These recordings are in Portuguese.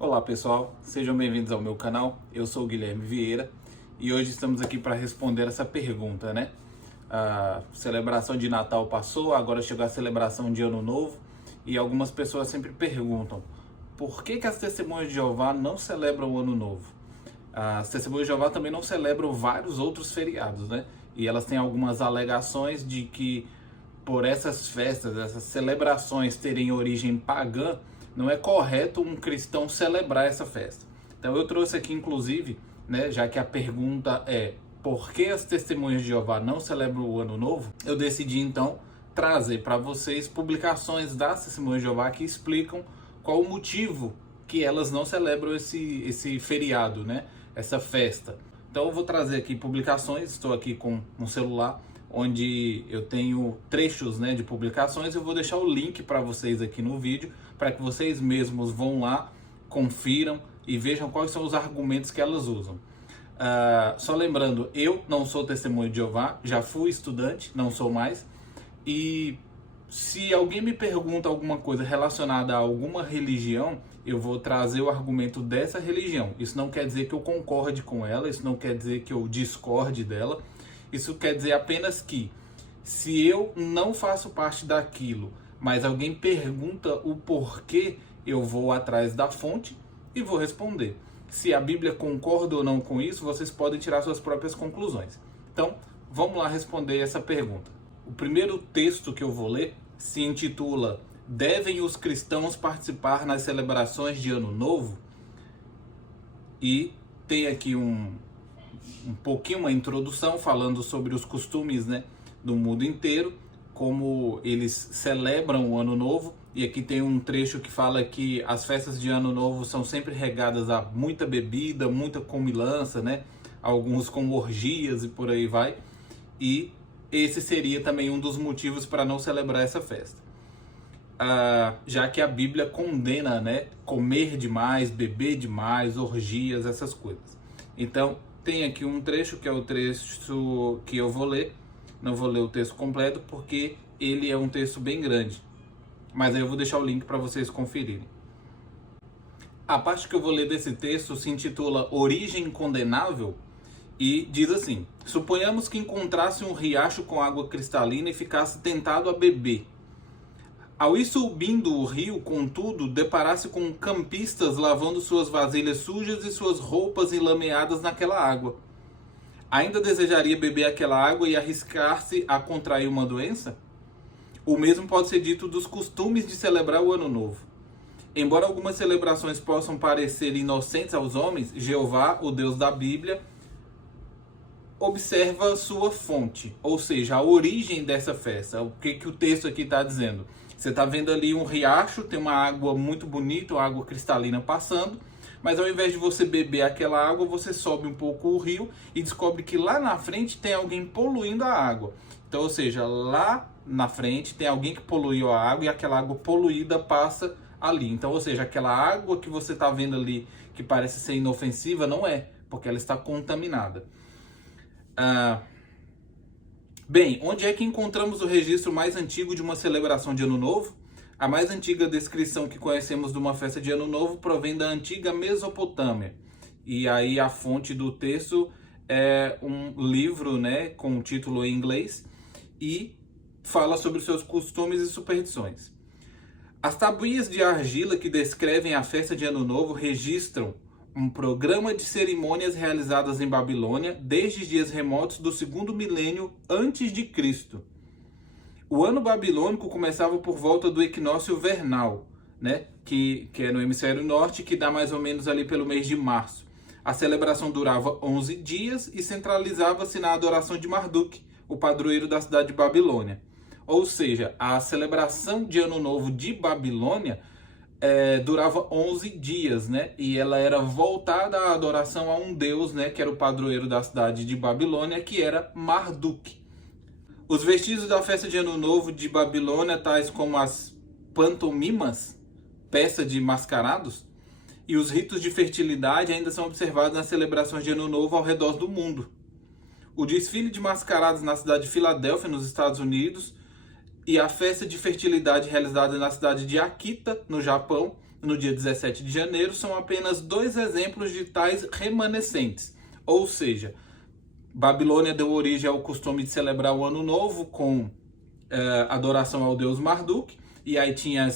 Olá pessoal, sejam bem-vindos ao meu canal. Eu sou o Guilherme Vieira e hoje estamos aqui para responder essa pergunta, né? A celebração de Natal passou, agora chegou a celebração de Ano Novo e algumas pessoas sempre perguntam: por que as Testemunhas de Jeová não celebram o Ano Novo? As Testemunhas de Jeová também não celebram vários outros feriados, né? E elas têm algumas alegações de que por essas festas, essas celebrações terem origem pagã, não é correto um cristão celebrar essa festa. Então eu trouxe aqui, inclusive, né, já que a pergunta é por que as Testemunhas de Jeová não celebram o Ano Novo, eu decidi então trazer para vocês publicações das Testemunhas de Jeová que explicam qual o motivo que elas não celebram esse feriado, né, essa festa. Então eu vou trazer aqui publicações, estou aqui com um celular onde eu tenho trechos, né, de publicações. Eu vou deixar o link para vocês aqui no vídeo, para que vocês mesmos vão lá, confiram e vejam quais são os argumentos que elas usam. Só lembrando, eu não sou testemunho de Jeová, já fui estudante, não sou mais, e se alguém me pergunta alguma coisa relacionada a alguma religião, eu vou trazer o argumento dessa religião. Isso não quer dizer que eu concorde com ela, isso não quer dizer que eu discorde dela, isso quer dizer apenas que, se eu não faço parte daquilo, mas alguém pergunta o porquê, eu vou atrás da fonte e vou responder. Se a Bíblia concorda ou não com isso, vocês podem tirar suas próprias conclusões. Então, vamos lá responder essa pergunta. O primeiro texto que eu vou ler se intitula Devem os cristãos participar nas celebrações de Ano Novo? E tem aqui um pouquinho uma introdução falando sobre os costumes, né, do mundo inteiro, como eles celebram o Ano Novo. E aqui tem um trecho que fala que as festas de Ano Novo são sempre regadas a muita bebida, muita comilança, né, alguns com orgias e por aí vai. E esse seria também um dos motivos para não celebrar essa festa. Já que a Bíblia condena, né, comer demais, beber demais, orgias, essas coisas. Então, tem aqui um trecho que é o trecho que eu vou ler. Não vou ler o texto completo porque ele é um texto bem grande. Mas aí eu vou deixar o link para vocês conferirem. A parte que eu vou ler desse texto se intitula Origem Condenável e diz assim: suponhamos que encontrasse um riacho com água cristalina e ficasse tentado a beber. Ao ir subindo o rio, contudo, deparasse com campistas lavando suas vasilhas sujas e suas roupas enlameadas naquela água. Ainda desejaria beber aquela água e arriscar-se a contrair uma doença? O mesmo pode ser dito dos costumes de celebrar o Ano Novo. Embora algumas celebrações possam parecer inocentes aos homens, Jeová, o Deus da Bíblia, observa sua fonte, ou seja, a origem dessa festa. O que o texto aqui está dizendo? Você está vendo ali um riacho, tem uma água muito bonita, uma água cristalina passando, mas ao invés de você beber aquela água, você sobe um pouco o rio e descobre que lá na frente tem alguém poluindo a água. Então, ou seja, lá na frente tem alguém que poluiu a água e aquela água poluída passa ali. Então, ou seja, aquela água que você está vendo ali, que parece ser inofensiva, não é, porque ela está contaminada. Bem, onde é que encontramos o registro mais antigo de uma celebração de Ano Novo? A mais antiga descrição que conhecemos de uma festa de Ano Novo provém da antiga Mesopotâmia. E aí a fonte do texto é um livro, né, com o título em inglês e fala sobre os seus costumes e superstições. As tabuinhas de argila que descrevem a festa de Ano Novo registram um programa de cerimônias realizadas em Babilônia desde dias remotos do segundo milênio antes de Cristo. O ano babilônico começava por volta do equinócio vernal, né, que é no hemisfério norte, que dá mais ou menos ali pelo mês de março. A celebração durava 11 dias e centralizava-se na adoração de Marduk, o padroeiro da cidade de Babilônia. Ou seja, a celebração de Ano Novo de Babilônia durava 11 dias, né? E ela era voltada à adoração a um deus, né? Que era o padroeiro da cidade de Babilônia, que era Marduk. Os vestígios da festa de Ano Novo de Babilônia, tais como as pantomimas, peça de mascarados, e os ritos de fertilidade ainda são observados nas celebrações de Ano Novo ao redor do mundo. O desfile de mascarados na cidade de Filadélfia, nos Estados Unidos, e a festa de fertilidade realizada na cidade de Akita, no Japão, no dia 17 de janeiro, são apenas 2 exemplos de tais remanescentes. Ou seja, Babilônia deu origem ao costume de celebrar o Ano Novo com adoração ao deus Marduk, e aí tinha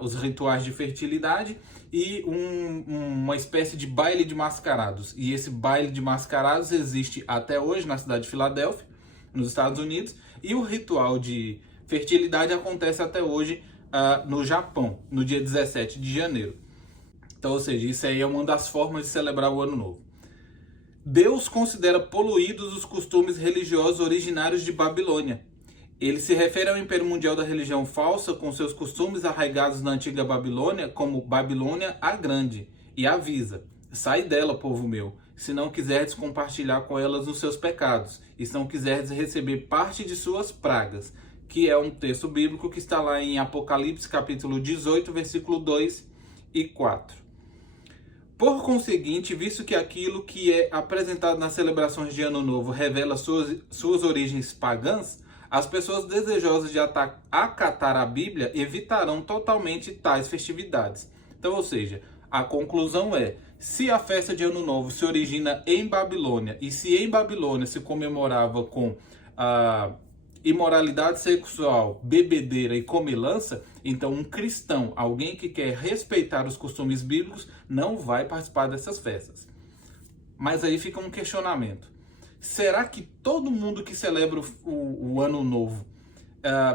os rituais de fertilidade e uma espécie de baile de mascarados. E esse baile de mascarados existe até hoje na cidade de Filadélfia, nos Estados Unidos, e o ritual de fertilidade acontece até hoje no Japão, no dia 17 de janeiro. Então, ou seja, isso aí é uma das formas de celebrar o Ano Novo. Deus considera poluídos os costumes religiosos originários de Babilônia. Ele se refere ao Império Mundial da religião falsa com seus costumes arraigados na antiga Babilônia como Babilônia a Grande, e avisa: sai dela, povo meu, se não quiserdes compartilhar com elas os seus pecados, e se não quiserdes receber parte de suas pragas, que é um texto bíblico que está lá em Apocalipse capítulo 18, versículo 2 e 4. Por conseguinte, visto que aquilo que é apresentado nas celebrações de Ano Novo revela suas origens pagãs, as pessoas desejosas de acatar a Bíblia evitarão totalmente tais festividades. Então, ou seja, a conclusão é: se a festa de Ano Novo se origina em Babilônia, e se em Babilônia se comemorava com imoralidade sexual, bebedeira e comilança, então um cristão, alguém que quer respeitar os costumes bíblicos, não vai participar dessas festas. Mas aí fica um questionamento: será que todo mundo que celebra o Ano Novo,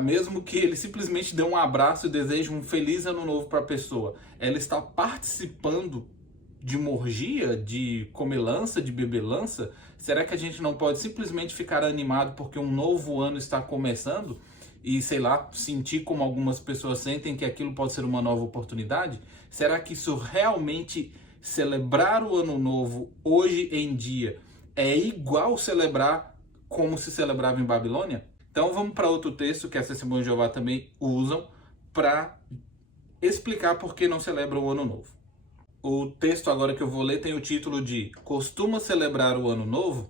mesmo que ele simplesmente dê um abraço e deseje um feliz Ano Novo para a pessoa, ela está participando de uma orgia, de comilança, de bebelança? Será que a gente não pode simplesmente ficar animado porque um novo ano está começando e, sei lá, sentir como algumas pessoas sentem que aquilo pode ser uma nova oportunidade? Será que isso realmente, celebrar o Ano Novo hoje em dia, é igual celebrar como se celebrava em Babilônia? Então vamos para outro texto que as Testemunhas de Jeová também usam para explicar por que não celebram o Ano Novo. O texto agora que eu vou ler tem o título de Costuma Celebrar o Ano Novo?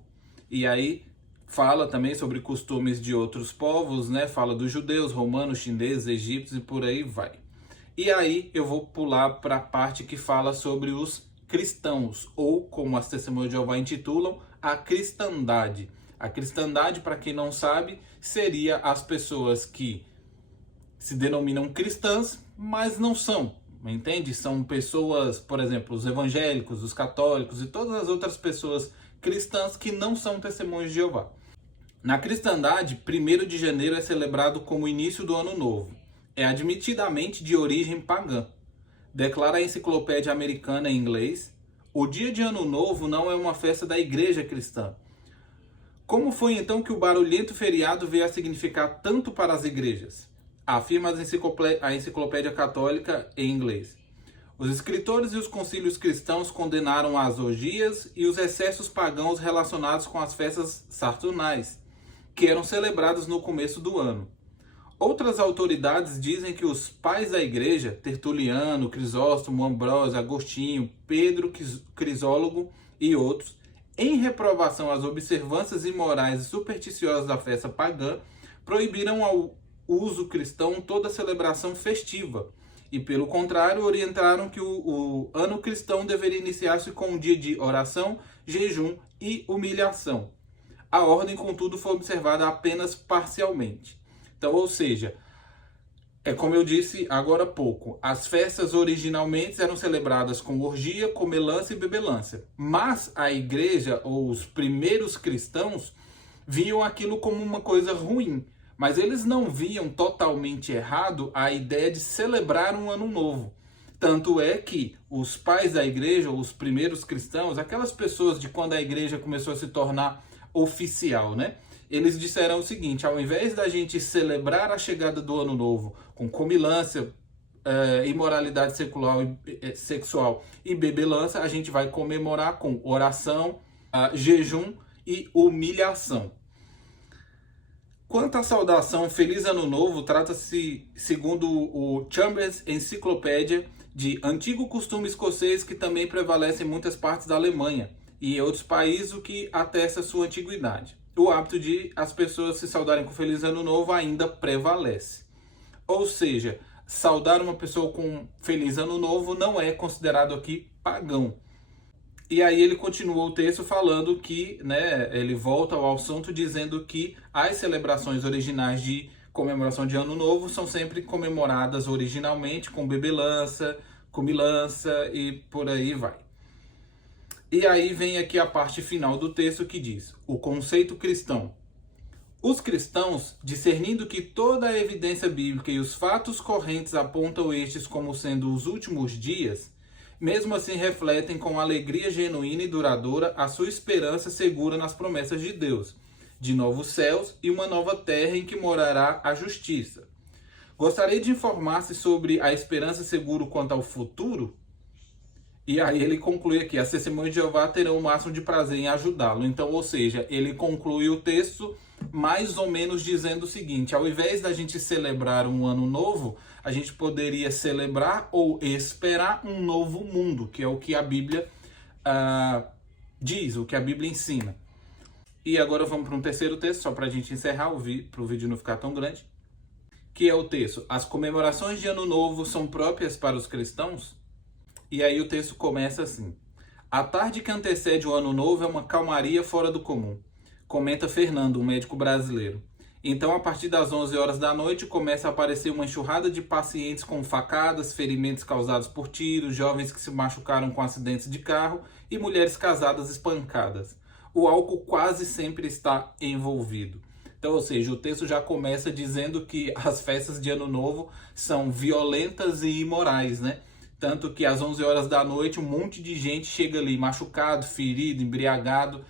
E aí fala também sobre costumes de outros povos, né? Fala dos judeus, romanos, chineses, egípcios e por aí vai. E aí eu vou pular para a parte que fala sobre os cristãos, ou como as Testemunhas de Jeová intitulam, a cristandade. A cristandade, para quem não sabe, seria as pessoas que se denominam cristãs, mas não são. Entende? São pessoas, por exemplo, os evangélicos, os católicos e todas as outras pessoas cristãs que não são testemunhos de Jeová. Na cristandade, 1º de janeiro é celebrado como o início do ano novo. É admitidamente de origem pagã. Declara a Enciclopédia Americana em inglês: o dia de Ano Novo não é uma festa da igreja cristã. Como foi então que o barulhento feriado veio a significar tanto para as igrejas? Afirma a Enciclopédia Católica em inglês. Os escritores e os concílios cristãos condenaram as orgias e os excessos pagãos relacionados com as festas saturnais, que eram celebradas no começo do ano. Outras autoridades dizem que os pais da igreja, Tertuliano, Crisóstomo, Ambrósio, Agostinho, Pedro Crisólogo e outros, em reprovação às observâncias imorais e supersticiosas da festa pagã, proibiram ao uso cristão toda celebração festiva, e pelo contrário orientaram que o ano cristão deveria iniciar-se com um dia de oração, jejum e humilhação. A ordem, contudo, foi observada apenas parcialmente. Então, ou seja, é como eu disse agora há pouco, as festas originalmente eram celebradas com orgia, comelância e bebelância, mas a igreja, ou os primeiros cristãos, viam aquilo como uma coisa ruim. Mas eles não viam totalmente errado a ideia de celebrar um ano novo. Tanto é que os pais da igreja, os primeiros cristãos, aquelas pessoas de quando a igreja começou a se tornar oficial, né? Eles disseram o seguinte: ao invés da gente celebrar a chegada do ano novo com comilança, imoralidade sexual e bebelança, a gente vai comemorar com oração, jejum e humilhação. Quanto à saudação Feliz Ano Novo, trata-se, segundo o Chambers Encyclopedia, de antigo costume escocês que também prevalece em muitas partes da Alemanha e em outros países, o que atesta sua antiguidade. O hábito de as pessoas se saudarem com Feliz Ano Novo ainda prevalece. Ou seja, saudar uma pessoa com Feliz Ano Novo não é considerado aqui pagão. E aí ele continua o texto falando que, né, ele volta ao assunto dizendo que as celebrações originais de comemoração de Ano Novo são sempre comemoradas originalmente com bebelança, comilança e por aí vai. E aí vem aqui a parte final do texto que diz: o conceito cristão. Os cristãos, discernindo que toda a evidência bíblica e os fatos correntes apontam estes como sendo os últimos dias, mesmo assim refletem com alegria genuína e duradoura a sua esperança segura nas promessas de Deus, de novos céus e uma nova terra em que morará a justiça. Gostaria de informar-se sobre a esperança segura quanto ao futuro? E aí ele conclui aqui: as testemunhas de Jeová terão o máximo de prazer em ajudá-lo. Então, ou seja, ele conclui o texto mais ou menos dizendo o seguinte: ao invés da gente celebrar um ano novo, a gente poderia celebrar ou esperar um novo mundo, que é o que a Bíblia diz, o que a Bíblia ensina. E agora vamos para um terceiro texto, só para a gente encerrar, para o vídeo não ficar tão grande, que é o texto: as comemorações de Ano Novo são próprias para os cristãos? E aí o texto começa assim: a tarde que antecede o Ano Novo é uma calmaria fora do comum, comenta Fernando, um médico brasileiro. Então, a partir das 11 horas da noite, começa a aparecer uma enxurrada de pacientes com facadas, ferimentos causados por tiros, jovens que se machucaram com acidentes de carro e mulheres casadas espancadas. O álcool quase sempre está envolvido. Então, ou seja, o texto já começa dizendo que as festas de Ano Novo são violentas e imorais, né? Tanto que às 11 horas da noite um monte de gente chega ali machucado, ferido, embriagado,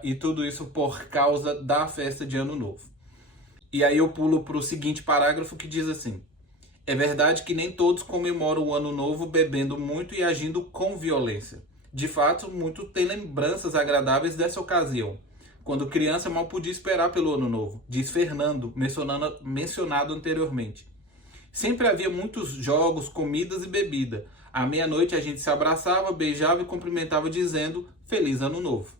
e tudo isso por causa da festa de Ano Novo. E aí eu pulo para o seguinte parágrafo que diz assim: é verdade que nem todos comemoram o Ano Novo bebendo muito e agindo com violência. De fato, muitos têm lembranças agradáveis dessa ocasião. Quando criança mal podia esperar pelo Ano Novo, diz Fernando, mencionado anteriormente. Sempre havia muitos jogos, comidas e bebida. À meia-noite a gente se abraçava, beijava e cumprimentava dizendo Feliz Ano Novo.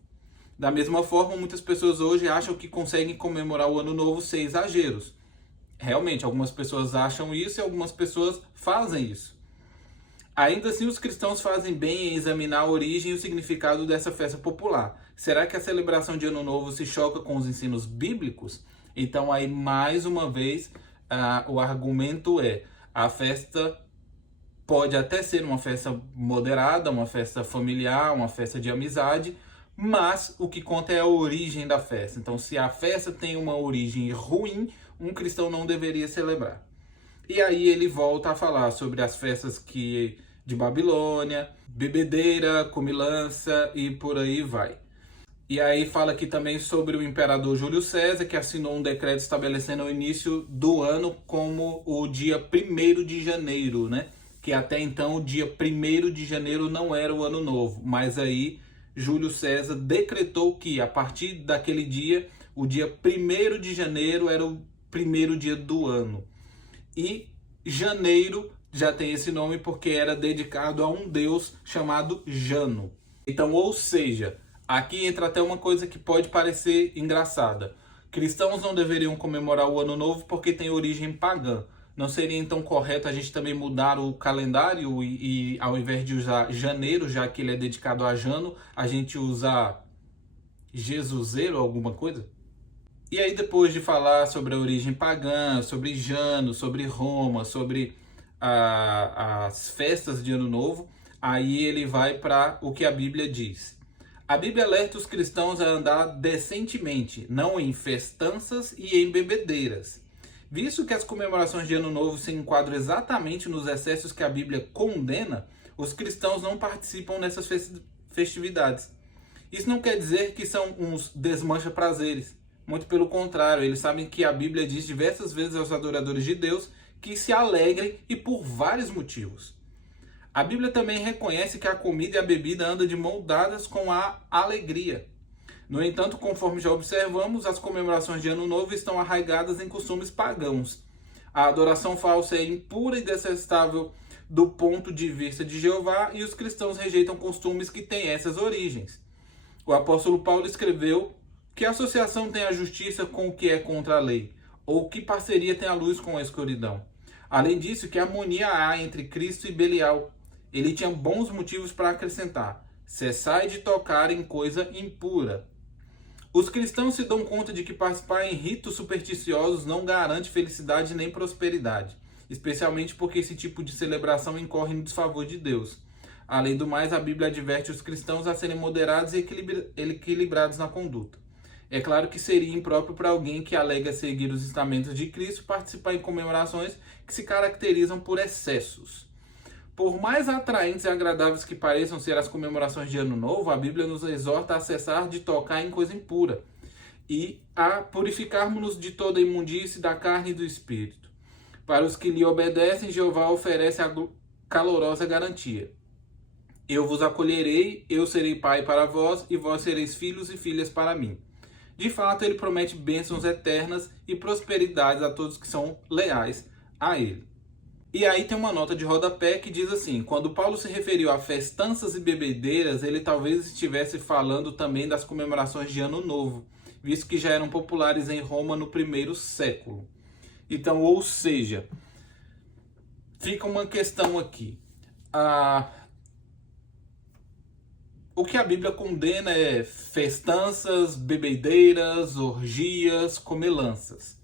Da mesma forma, muitas pessoas hoje acham que conseguem comemorar o Ano Novo sem exageros. Realmente, algumas pessoas acham isso e algumas pessoas fazem isso. Ainda assim, os cristãos fazem bem em examinar a origem e o significado dessa festa popular. Será que a celebração de Ano Novo se choca com os ensinos bíblicos? Então, aí, mais uma vez, o argumento é: a festa pode até ser uma festa moderada, uma festa familiar, uma festa de amizade, mas o que conta é a origem da festa. Então, se a festa tem uma origem ruim, um cristão não deveria celebrar. E aí ele volta a falar sobre as festas de Babilônia, bebedeira, comilança e por aí vai. E aí fala aqui também sobre o imperador Júlio César, que assinou um decreto estabelecendo o início do ano como o dia 1º de janeiro, né? Que até então o dia 1º de janeiro não era o ano novo, mas aí Júlio César decretou que a partir daquele dia, o dia 1º de janeiro era o primeiro dia do ano. E janeiro já tem esse nome porque era dedicado a um deus chamado Jano. Então, ou seja, aqui entra até uma coisa que pode parecer engraçada. Cristãos não deveriam comemorar o Ano Novo porque tem origem pagã. Não seria então correto a gente também mudar o calendário e ao invés de usar janeiro, já que ele é dedicado a Jano, a gente usar Jesuseiro ou alguma coisa? E aí, depois de falar sobre a origem pagã, sobre Jano, sobre Roma, sobre as festas de Ano Novo, aí ele vai para o que a Bíblia diz. A Bíblia alerta os cristãos a andar decentemente, não em festanças e em bebedeiras. Visto que as comemorações de Ano Novo se enquadram exatamente nos excessos que a Bíblia condena, os cristãos não participam nessas festividades. Isso não quer dizer que são uns desmancha-prazeres. Muito pelo contrário, eles sabem que a Bíblia diz diversas vezes aos adoradores de Deus que se alegrem e por vários motivos. A Bíblia também reconhece que a comida e a bebida andam de mão dadas com a alegria. No entanto, conforme já observamos, as comemorações de Ano Novo estão arraigadas em costumes pagãos. A adoração falsa é impura e detestável do ponto de vista de Jeová e os cristãos rejeitam costumes que têm essas origens. O apóstolo Paulo escreveu: que associação tem a justiça com o que é contra a lei? Ou que parceria tem a luz com a escuridão? Além disso, que harmonia há entre Cristo e Belial? Ele tinha bons motivos para acrescentar: cessai de tocar em coisa impura. Os cristãos se dão conta de que participar em ritos supersticiosos não garante felicidade nem prosperidade, especialmente porque esse tipo de celebração incorre no desfavor de Deus. Além do mais, a Bíblia adverte os cristãos a serem moderados e equilibrados na conduta. É claro que seria impróprio para alguém que alega seguir os ensinamentos de Cristo participar em comemorações que se caracterizam por excessos. Por mais atraentes e agradáveis que pareçam ser as comemorações de Ano Novo, a Bíblia nos exorta a cessar de tocar em coisa impura e a purificarmos-nos de toda imundície da carne e do espírito. Para os que lhe obedecem, Jeová oferece a calorosa garantia: eu vos acolherei, eu serei pai para vós, e vós sereis filhos e filhas para mim. De fato, ele promete bênçãos eternas e prosperidades a todos que são leais a ele. E aí tem uma nota de rodapé que diz assim: quando Paulo se referiu a festanças e bebedeiras, ele talvez estivesse falando também das comemorações de Ano Novo, visto que já eram populares em Roma no primeiro século. Então, ou seja, fica uma questão aqui. O que a Bíblia condena é festanças, bebedeiras, orgias, comelanças.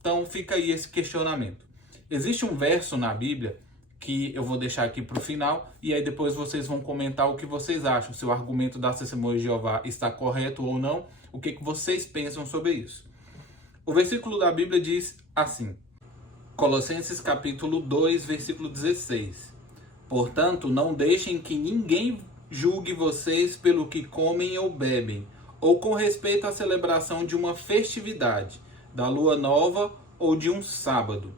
Então fica aí esse questionamento. Existe um verso na Bíblia que eu vou deixar aqui para o final, e aí depois vocês vão comentar o que vocês acham, se o argumento da Testemunha de Jeová está correto ou não, o que vocês pensam sobre isso. O versículo da Bíblia diz assim, Colossenses capítulo 2, versículo 16. Portanto, não deixem que ninguém julgue vocês pelo que comem ou bebem, ou com respeito à celebração de uma festividade, da lua nova ou de um sábado.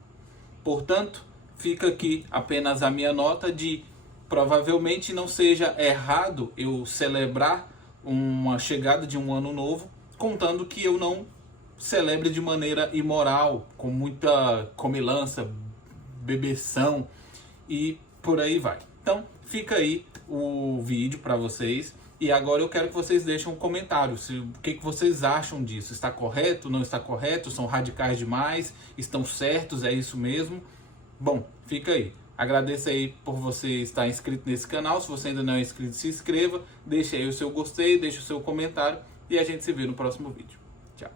Portanto, fica aqui apenas a minha nota de provavelmente não seja errado eu celebrar uma chegada de um ano novo, contando que eu não celebre de maneira imoral, com muita comilança, bebeção e por aí vai. Então, fica aí o vídeo para vocês. E agora eu quero que vocês deixem um comentário. O que vocês acham disso? Está correto? Não está correto? São radicais demais? Estão certos? É isso mesmo? Bom, fica aí. Agradeço aí por você estar inscrito nesse canal. Se você ainda não é inscrito, se inscreva. Deixe aí o seu gostei, deixe o seu comentário. E a gente se vê no próximo vídeo. Tchau.